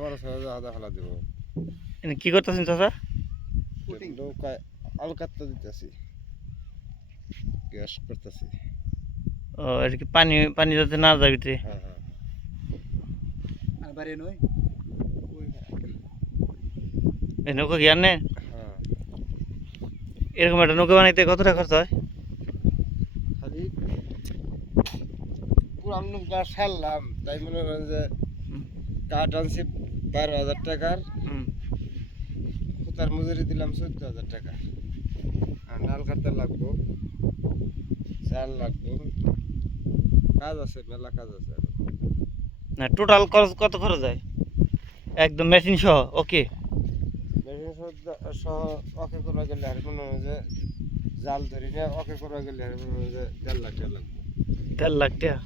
বড় ছোট আদা ফেলা দিব। এনে কি করতেছেন চাচা? নৌকায় আলু কাটতে দিতেছি, গ্যাস করতেছি। ও এটা কি পানি পানি যাতে না যায় ভিতরে? হ্যাঁ হ্যাঁ আর বাইরে নয় এই নৌকা কি আনে? হ্যাঁ। এরকম একটা নৌকা বানাইতে কত টাকা খরচ হয়? খালি পুরান নৌকা ফেললাম, তাই মনে করেন যে হুম, কাঠ আনছি 12,000 টাকার, হুম। সুতার মজুরি দিলাম 14,000 টাকা। আর নাল কাটতে লাগবো, চাল লাগবো, কাজ আছে, মেলা কাজ আছে এখন। না টোটাল খরচ কত খরচ হয় একদম মেশিন সহ? ওকে। মেশিন সহ ওকে করা গেলে আর মনে হয় যে জাল ধরি না, ওকে করা গেলে আর মনে হয় যে 1.5 লাখ টাকা লাগবে। 1.5 লাখ টাকা?